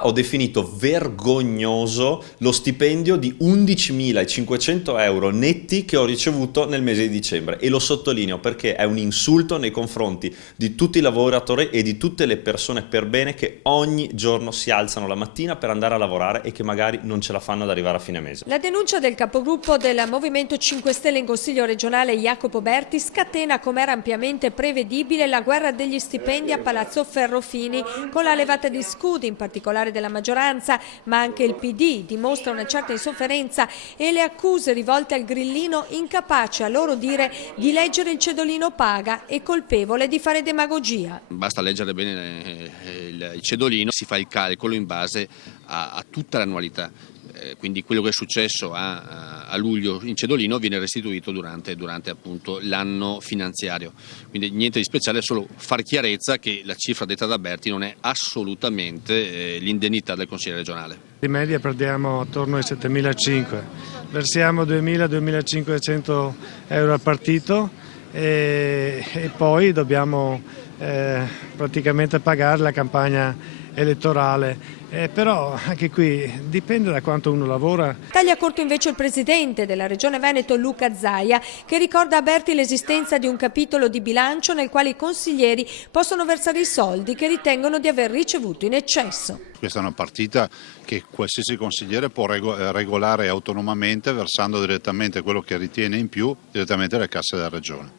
Ho definito vergognoso lo stipendio di 11.500 euro netti che ho ricevuto nel mese di dicembre e lo sottolineo perché è un insulto nei confronti di tutti i lavoratori e di tutte le persone per bene che ogni giorno si alzano la mattina per andare a lavorare e che magari non ce la fanno ad arrivare a fine mese. La denuncia del capogruppo del Movimento 5 Stelle in Consiglio regionale Jacopo Berti scatena, come era ampiamente prevedibile, la guerra degli stipendi a Palazzo Ferrofini, con la levata di scudi, in particolare della maggioranza, ma anche il PD dimostra una certa insofferenza e le accuse rivolte al grillino, incapace a loro dire di leggere il cedolino paga e colpevole di fare demagogia. Basta leggere bene il cedolino, si fa il calcolo in base a tutta l'annualità. Quindi quello che è successo a luglio in cedolino viene restituito durante appunto l'anno finanziario. Quindi niente di speciale, è solo far chiarezza che la cifra detta da Berti non è assolutamente l'indennità del Consiglio regionale. In media perdiamo attorno ai 7.500, versiamo 2.000-2.500 euro al partito e poi dobbiamo praticamente pagare la campagna elettorale. Però anche qui dipende da quanto uno lavora. Taglia corto invece il presidente della Regione Veneto Luca Zaia, che ricorda a Berti l'esistenza di un capitolo di bilancio nel quale i consiglieri possono versare i soldi che ritengono di aver ricevuto in eccesso. Questa è una partita che qualsiasi consigliere può regolare autonomamente versando direttamente quello che ritiene in più direttamente alle casse della Regione.